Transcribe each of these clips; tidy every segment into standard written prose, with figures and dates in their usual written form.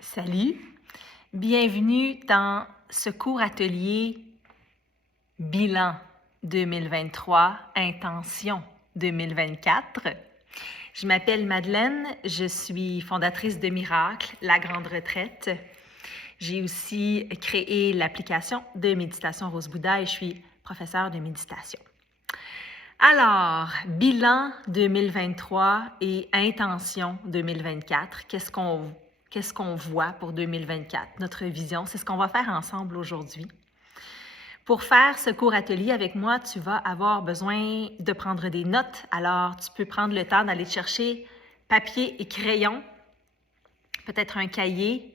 Salut, bienvenue dans ce court atelier Bilan 2023, Intention 2024. Je m'appelle Madeleine, je suis fondatrice de Miracle, la grande retraite. J'ai aussi créé l'application de méditation Rose Bouddha et je suis professeure de méditation. Alors, bilan 2023 et intention 2024, qu'est-ce qu'on voit pour 2024? Notre vision, c'est ce qu'on va faire ensemble aujourd'hui. Pour faire ce court atelier avec moi, tu vas avoir besoin de prendre des notes. Alors, tu peux prendre le temps d'aller chercher papier et crayon, peut-être un cahier,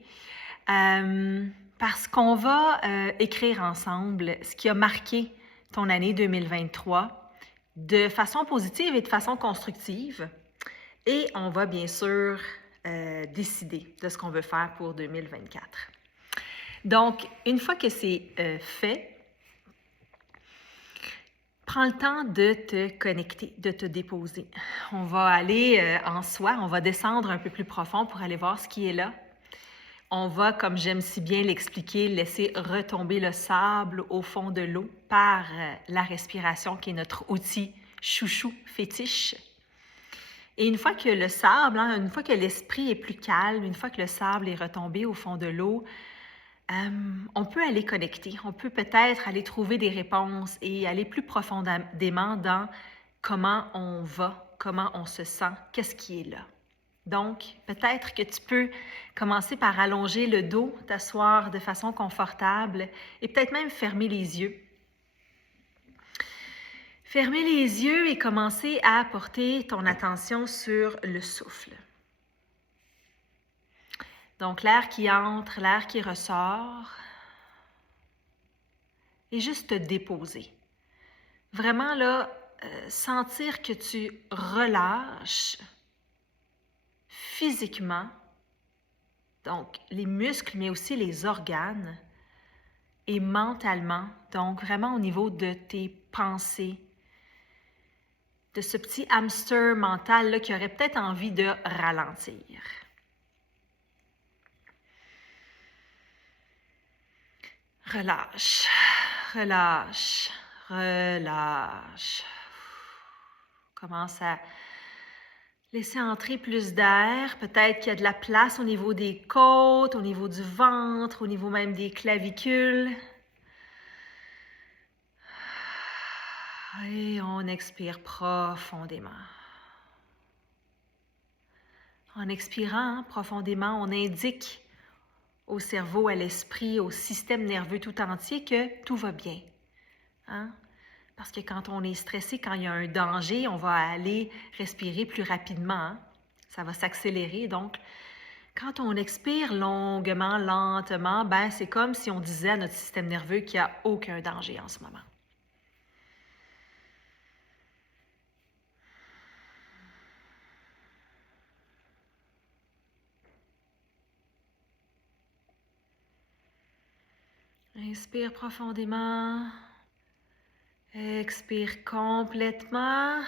parce qu'on va écrire ensemble ce qui a marqué ton année 2023 de façon positive et de façon constructive. Et on va bien sûr décider de ce qu'on veut faire pour 2024. Donc, une fois que c'est fait, prends le temps de te connecter, de te déposer. On va aller en soi, on va descendre un peu plus profond pour aller voir ce qui est là. On va, comme j'aime si bien l'expliquer, laisser retomber le sable au fond de l'eau par la respiration qui est notre outil chouchou fétiche. Et une fois que le sable, une fois que l'esprit est plus calme, une fois que le sable est retombé au fond de l'eau, on peut aller connecter, on peut peut-être aller trouver des réponses et aller plus profondément dans comment on va, comment on se sent, qu'est-ce qui est là. Donc, peut-être que tu peux commencer par allonger le dos, t'asseoir de façon confortable et peut-être même fermer les yeux. Fermer les yeux et commencer à porter ton attention sur le souffle. Donc, l'air qui entre, l'air qui ressort. Et juste te déposer. Vraiment, là, sentir que tu relâches physiquement, donc les muscles, mais aussi les organes, et mentalement, donc vraiment au niveau de tes pensées, de ce petit hamster mental là, qui aurait peut-être envie de ralentir. Relâche, relâche, relâche. Commence à laisser entrer plus d'air. Peut-être qu'il y a de la place au niveau des côtes, au niveau du ventre, au niveau même des clavicules. Et on expire profondément. En expirant profondément, on indique au cerveau, à l'esprit, au système nerveux tout entier que tout va bien. Parce que quand on est stressé, quand il y a un danger, on va aller respirer plus rapidement. Ça va s'accélérer. Donc, quand on expire longuement, lentement, c'est comme si on disait à notre système nerveux qu'il n'y a aucun danger en ce moment. Inspire profondément. Expire complètement.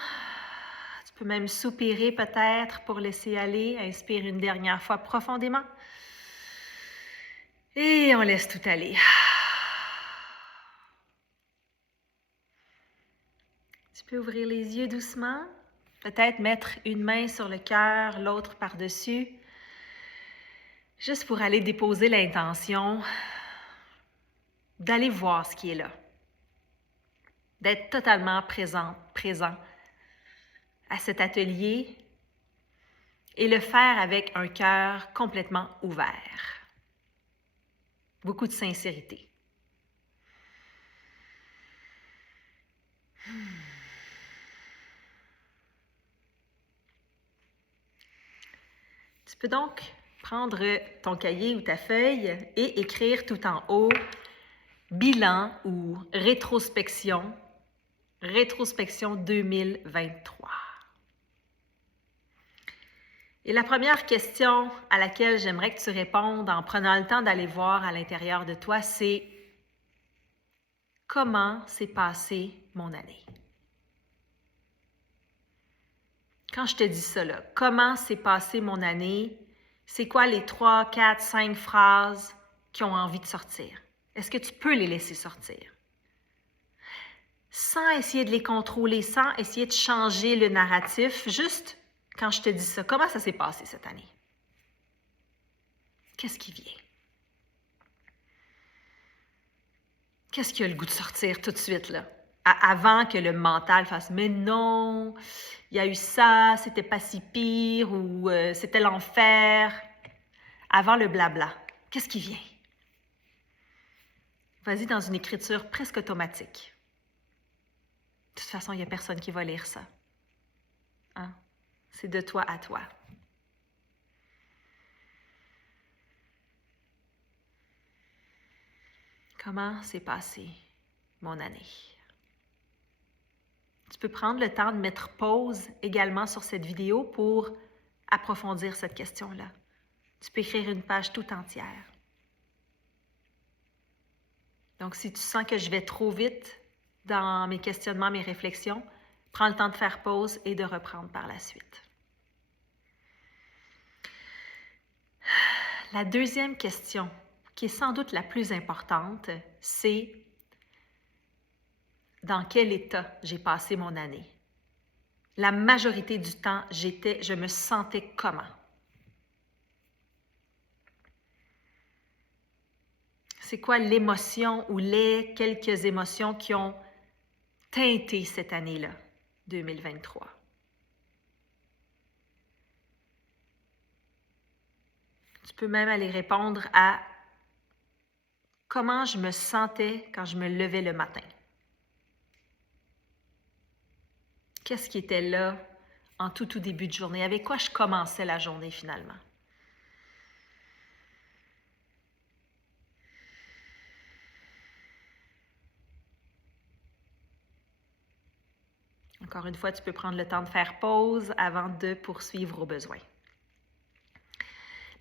Tu peux même soupirer peut-être pour laisser aller. Inspire une dernière fois profondément. Et on laisse tout aller. Tu peux ouvrir les yeux doucement. Peut-être mettre une main sur le cœur, l'autre par-dessus. Juste pour aller déposer l'intention d'aller voir ce qui est là. D'être totalement présent à cet atelier et le faire avec un cœur complètement ouvert. Beaucoup de sincérité. Tu peux donc prendre ton cahier ou ta feuille et écrire tout en haut bilan ou rétrospection 2023. Et la première question à laquelle j'aimerais que tu répondes en prenant le temps d'aller voir à l'intérieur de toi, c'est comment s'est passée mon année? Quand je te dis ça, là, comment s'est passée mon année? C'est quoi les 3, 4, 5 phrases qui ont envie de sortir? Est-ce que tu peux les laisser sortir? Sans essayer de les contrôler, sans essayer de changer le narratif, juste quand je te dis ça, comment ça s'est passé cette année? Qu'est-ce qui vient? Qu'est-ce qui a le goût de sortir tout de suite, là? Avant que le mental fasse « Mais non, il y a eu ça, c'était pas si pire » ou c'était l'enfer. Avant le blabla, qu'est-ce qui vient? Vas-y dans une écriture presque automatique. De toute façon, il n'y a personne qui va lire ça. Hein? C'est de toi à toi. Comment s'est passée mon année? Tu peux prendre le temps de mettre pause également sur cette vidéo pour approfondir cette question-là. Tu peux écrire une page tout entière. Donc, si tu sens que je vais trop vite dans mes questionnements, mes réflexions, prends le temps de faire pause et de reprendre par la suite. La deuxième question, qui est sans doute la plus importante, c'est dans quel état j'ai passé mon année? La majorité du temps, je me sentais comment? C'est quoi l'émotion ou les quelques émotions qui ont teinté cette année-là, 2023? Tu peux même aller répondre à comment je me sentais quand je me levais le matin. Qu'est-ce qui était là en tout début de journée? Avec quoi je commençais la journée finalement? Encore une fois, tu peux prendre le temps de faire pause avant de poursuivre au besoin.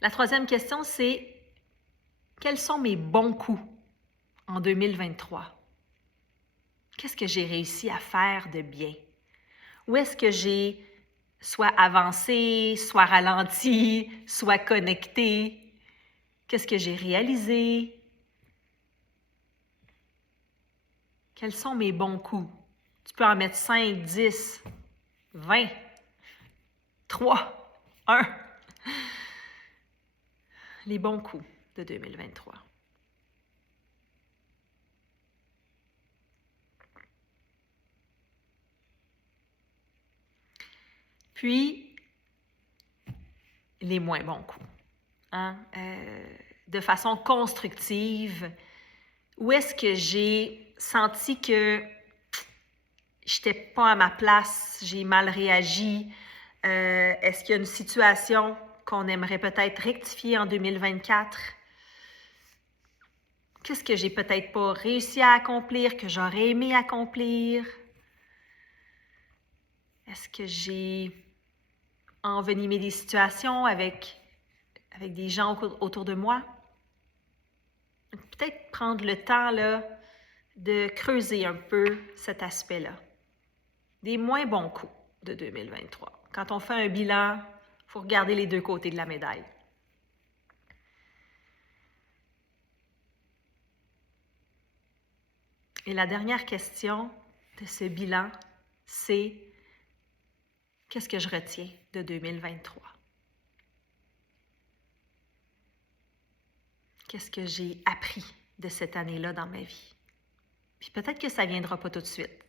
La troisième question, c'est quels sont mes bons coups en 2023? Qu'est-ce que j'ai réussi à faire de bien? Où est-ce que j'ai soit avancé, soit ralenti, soit connecté? Qu'est-ce que j'ai réalisé? Quels sont mes bons coups? Tu peux en mettre 5, 10, 20, 3, 1. Les bons coups de 2023. Puis, les moins bons coups. Hein? De façon constructive, où est-ce que j'ai senti que je n'étais pas à ma place, j'ai mal réagi? Est-ce qu'il y a une situation qu'on aimerait peut-être rectifier en 2024? Qu'est-ce que j'ai peut-être pas réussi à accomplir, que j'aurais aimé accomplir? Est-ce que j'ai envenimé des situations avec des gens autour de moi? Peut-être prendre le temps là, de creuser un peu cet aspect-là. Des moins bons coups de 2023. Quand on fait un bilan, il faut regarder les deux côtés de la médaille. Et la dernière question de ce bilan, c'est qu'est-ce que je retiens de 2023? Qu'est-ce que j'ai appris de cette année-là dans ma vie? Puis peut-être que ça ne viendra pas tout de suite.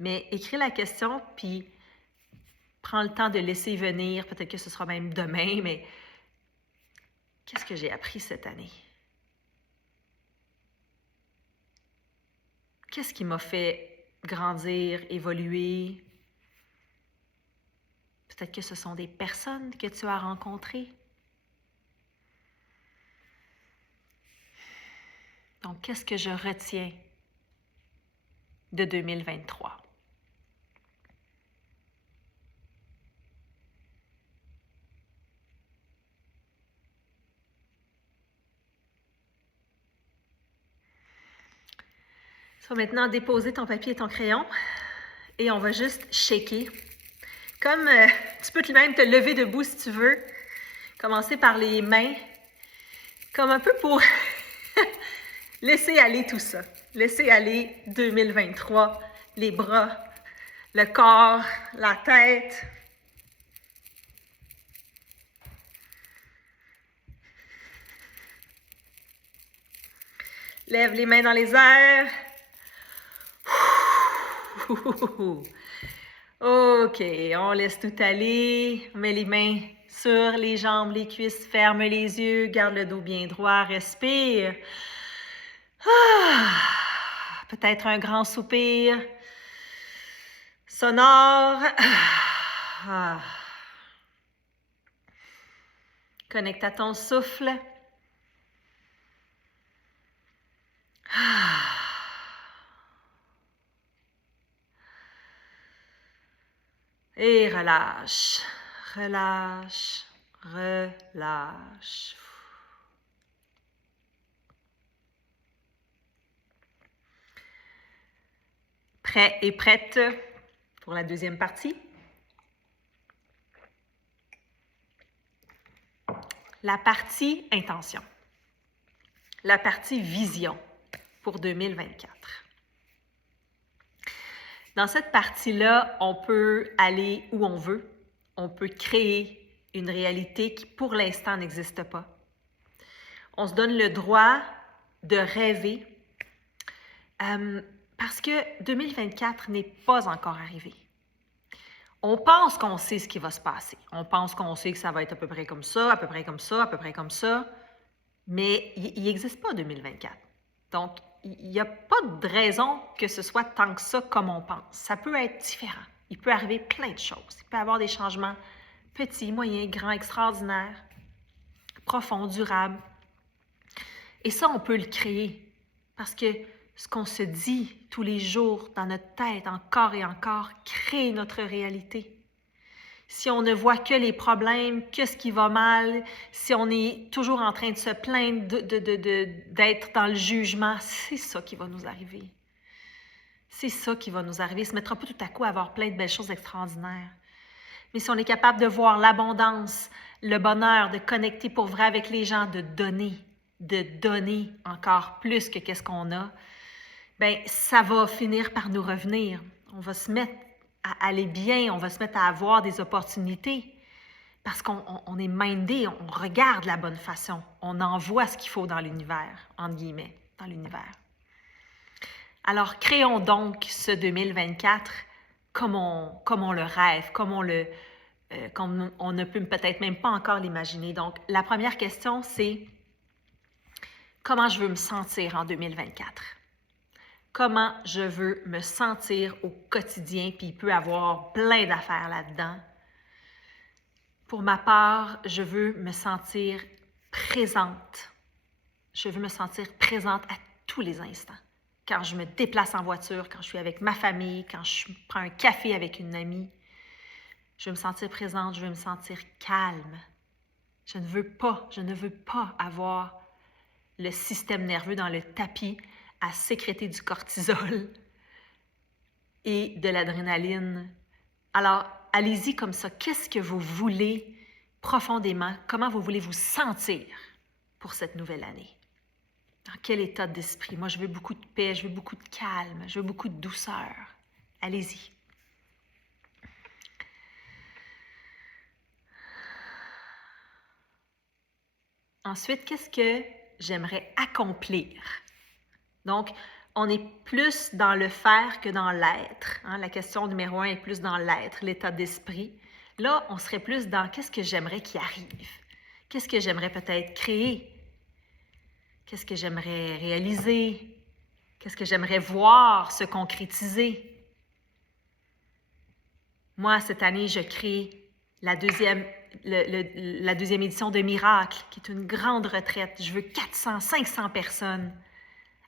Mais écris la question, puis prends le temps de laisser venir. Peut-être que ce sera même demain, mais qu'est-ce que j'ai appris cette année? Qu'est-ce qui m'a fait grandir, évoluer? Peut-être que ce sont des personnes que tu as rencontrées. Donc, qu'est-ce que je retiens de 2023? Tu vas maintenant déposer ton papier et ton crayon et on va juste shaker. Comme tu peux même te lever debout si tu veux. Commencez par les mains, comme un peu pour laisser aller tout ça. Laisser aller 2023, les bras, le corps, la tête. Lève les mains dans les airs. OK, on laisse tout aller. On met les mains sur les jambes, les cuisses, ferme les yeux, garde le dos bien droit, respire. Peut-être un grand soupir sonore. Connecte à ton souffle. Et relâche, relâche, relâche. Prêt et prête pour la deuxième partie? La partie intention. La partie vision pour 2024. Dans cette partie-là, on peut aller où on veut. On peut créer une réalité qui, pour l'instant, n'existe pas. On se donne le droit de rêver parce que 2024 n'est pas encore arrivé. On pense qu'on sait ce qui va se passer. On pense qu'on sait que ça va être à peu près comme ça, à peu près comme ça, à peu près comme ça. Mais il n'existe pas 2024. Donc, il n'y a pas de raison que ce soit tant que ça comme on pense. Ça peut être différent. Il peut arriver plein de choses. Il peut y avoir des changements petits, moyens, grands, extraordinaires, profonds, durables. Et ça, on peut le créer parce que ce qu'on se dit tous les jours dans notre tête, encore et encore, crée notre réalité. Si on ne voit que les problèmes, que ce qui va mal, si on est toujours en train de se plaindre, d'être dans le jugement, c'est ça qui va nous arriver. C'est ça qui va nous arriver. Il ne se mettra pas tout à coup à avoir plein de belles choses extraordinaires. Mais si on est capable de voir l'abondance, le bonheur, de connecter pour vrai avec les gens, de donner encore plus que qu'est-ce qu'on a, bien, ça va finir par nous revenir. On va se mettre à aller bien, on va se mettre à avoir des opportunités parce qu'on est mindé, on regarde la bonne façon, on envoie ce qu'il faut dans l'univers, entre guillemets, dans l'univers. Alors, créons donc ce 2024 comme on le rêve, comme on ne peut peut-être même pas encore l'imaginer. Donc, la première question, c'est comment je veux me sentir en 2024? Comment je veux me sentir au quotidien, puis il peut y avoir plein d'affaires là-dedans. Pour ma part, je veux me sentir présente. Je veux me sentir présente à tous les instants. Quand je me déplace en voiture, quand je suis avec ma famille, quand je prends un café avec une amie, je veux me sentir présente, je veux me sentir calme. Je ne veux pas avoir le système nerveux dans le tapis à sécréter du cortisol et de l'adrénaline. Alors, allez-y comme ça. Qu'est-ce que vous voulez profondément? Comment vous voulez vous sentir pour cette nouvelle année? Dans quel état d'esprit? Moi, je veux beaucoup de paix, je veux beaucoup de calme, je veux beaucoup de douceur. Allez-y. Ensuite, qu'est-ce que j'aimerais accomplir? Donc, on est plus dans le faire que dans l'être. Hein? La question numéro 1 est plus dans l'être, l'état d'esprit. Là, on serait plus dans qu'est-ce que j'aimerais qu'il arrive? Qu'est-ce que j'aimerais peut-être créer? Qu'est-ce que j'aimerais réaliser? Qu'est-ce que j'aimerais voir se concrétiser? Moi, cette année, je crée la deuxième édition de Miracle, qui est une grande retraite. Je veux 400, 500 personnes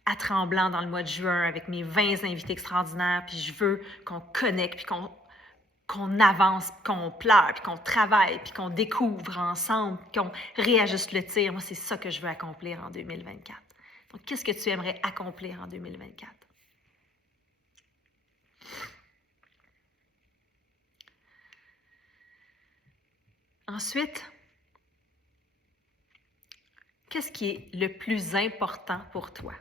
à Tremblant dans le mois de juin avec mes 20 invités extraordinaires, puis je veux qu'on connecte, puis qu'on avance, puis qu'on pleure, puis qu'on travaille, puis qu'on découvre ensemble, puis qu'on réajuste le tir. Moi, c'est ça que je veux accomplir en 2024. Donc, qu'est-ce que tu aimerais accomplir en 2024? Ensuite, Qu'est-ce qui est le plus important pour toi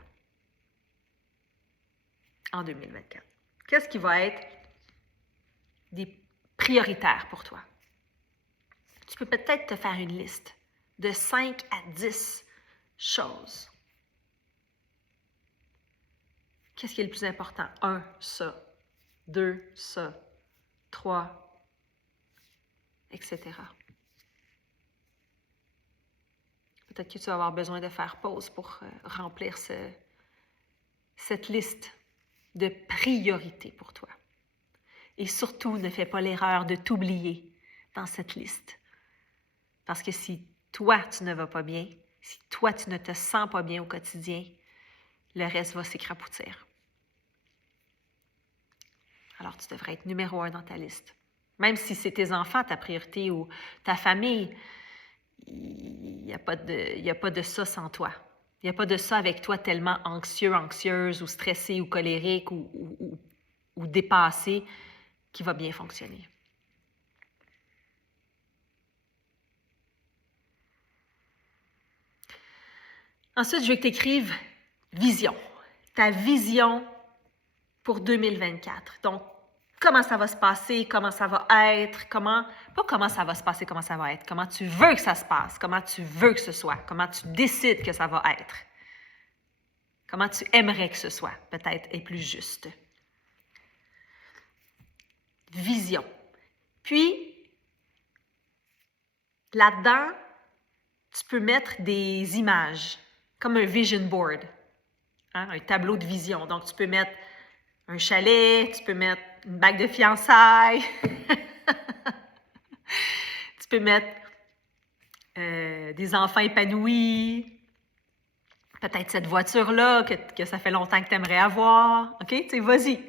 en 2024? Qu'est-ce qui va être des prioritaires pour toi? Tu peux peut-être te faire une liste de 5 à 10 choses. Qu'est-ce qui est le plus important? 1, ça. 2, ça. 3, etc. Peut-être que tu vas avoir besoin de faire pause pour remplir cette liste de priorités pour toi. Et surtout, ne fais pas l'erreur de t'oublier dans cette liste. Parce que si toi, tu ne vas pas bien, si toi, tu ne te sens pas bien au quotidien, le reste va s'écrapoutir. Alors, tu devrais être numéro 1 dans ta liste. Même si c'est tes enfants, ta priorité, ou ta famille, il n'y a pas de ça sans toi. Il n'y a pas de ça avec toi tellement anxieux, anxieuse, ou stressé, ou colérique, ou dépassé, qui va bien fonctionner. Ensuite, je veux que tu écrives vision. Ta vision pour 2024. Donc, comment ça va se passer, comment ça va être, pas comment ça va se passer, comment ça va être, comment tu veux que ça se passe, comment tu veux que ce soit, comment tu décides que ça va être, comment tu aimerais que ce soit, peut-être, est plus juste. Vision. Puis, là-dedans, tu peux mettre des images, comme un vision board, hein, un tableau de vision. Donc, tu peux mettre un chalet, tu peux mettre une bague de fiançailles, tu peux mettre des enfants épanouis, peut-être cette voiture-là que ça fait longtemps que tu aimerais avoir. OK? Tu sais, vas-y.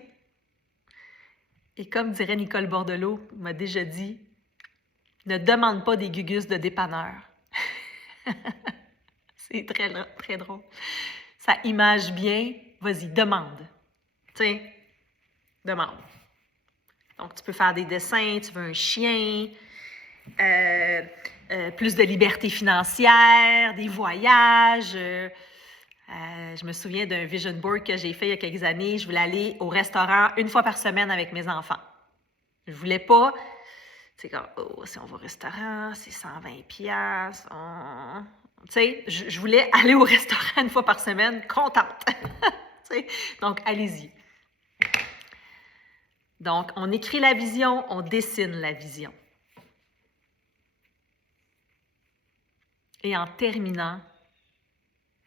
Et comme dirait Nicole Bordelot, m'a déjà dit, ne demande pas des gugus de dépanneur. C'est très, très drôle. Ça image bien. Vas-y, demande. Tu sais, demande. Donc, tu peux faire des dessins, tu veux un chien, plus de liberté financière, des voyages. Je me souviens d'un vision board que j'ai fait il y a quelques années. Je voulais aller au restaurant 1 fois par semaine avec mes enfants. Je voulais pas... C'est comme, oh, si on va au restaurant, c'est 120 piastres. Tu sais, je voulais aller au restaurant 1 fois par semaine, contente. Donc, allez-y. Donc, on écrit la vision, on dessine la vision. Et en terminant,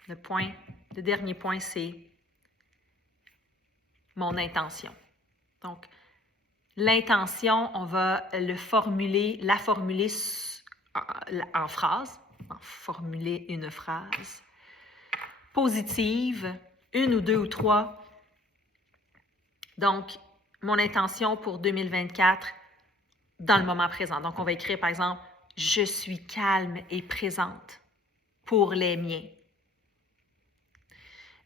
le dernier point, c'est mon intention. Donc, l'intention, on va la formuler en phrase, formuler une phrase positive, 1 ou 2 ou 3. Donc, mon intention pour 2024 dans le moment présent. Donc, on va écrire, par exemple, « Je suis calme et présente pour les miens.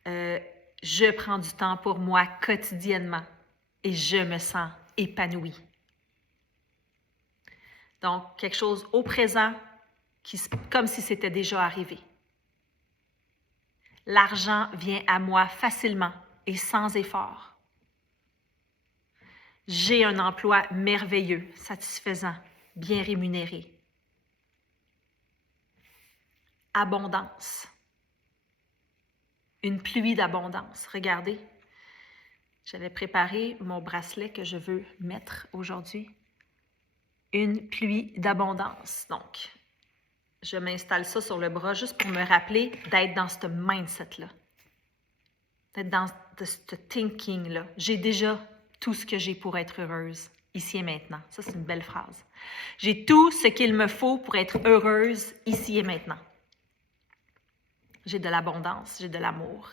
Je prends du temps pour moi quotidiennement et je me sens épanouie. » Donc, quelque chose au présent, comme si c'était déjà arrivé. L'argent vient à moi facilement et sans effort. J'ai un emploi merveilleux, satisfaisant, bien rémunéré. Abondance. Une pluie d'abondance. Regardez, j'avais préparé mon bracelet que je veux mettre aujourd'hui. Une pluie d'abondance. Donc, je m'installe ça sur le bras juste pour me rappeler d'être dans ce mindset-là. D'être dans ce thinking-là. J'ai déjà tout ce que j'ai pour être heureuse, ici et maintenant. Ça, c'est une belle phrase. J'ai tout ce qu'il me faut pour être heureuse, ici et maintenant. J'ai de l'abondance, j'ai de l'amour.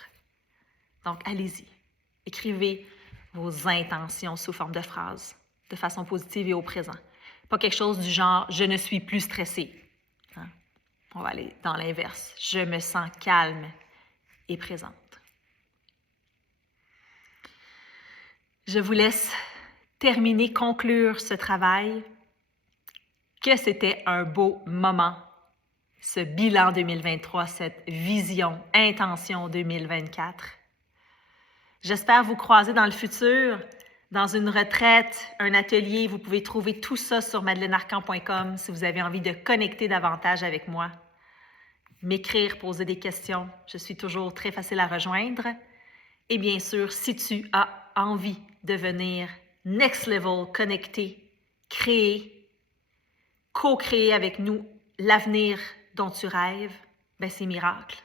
Donc, allez-y. Écrivez vos intentions sous forme de phrases, de façon positive et au présent. Pas quelque chose du genre « je ne suis plus stressée ». Hein? On va aller dans l'inverse. « Je me sens calme et présente ». Je vous laisse conclure ce travail, que c'était un beau moment ce bilan 2023, cette vision, intention 2024. J'espère vous croiser dans le futur, dans une retraite, un atelier. Vous pouvez trouver tout ça sur madeleinearcan.com si vous avez envie de connecter davantage avec moi. M'écrire, poser des questions. Je suis toujours très facile à rejoindre. Et bien sûr, si tu as envie de venir next level, connecter, créer, co-créer avec nous l'avenir dont tu rêves, ben c'est miracle.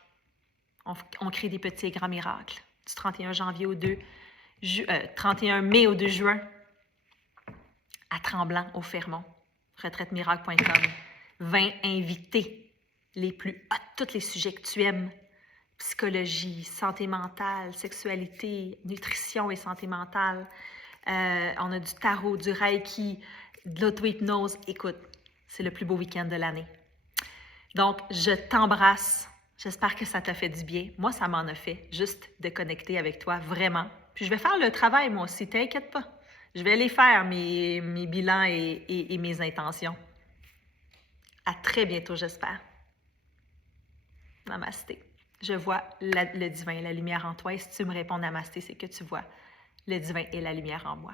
On crée des petits et grands miracles. Du 31 janvier au 31 mai au 2 juin, à Tremblant, au Fermont, retraite-miracle.com. 20 invités, les plus hot, tous les sujets que tu aimes. Psychologie, santé mentale, sexualité, nutrition et santé mentale. On a du tarot, du reiki, de l'auto-hypnose. Écoute, c'est le plus beau week-end de l'année. Donc, je t'embrasse. J'espère que ça t'a fait du bien. Moi, ça m'en a fait, juste de connecter avec toi, vraiment. Puis je vais faire le travail, moi aussi, t'inquiète pas. Je vais aller faire mes bilans et mes intentions. À très bientôt, j'espère. Namasté. Je vois le divin et la lumière en toi. Et si tu me réponds namasté, c'est que tu vois le divin et la lumière en moi.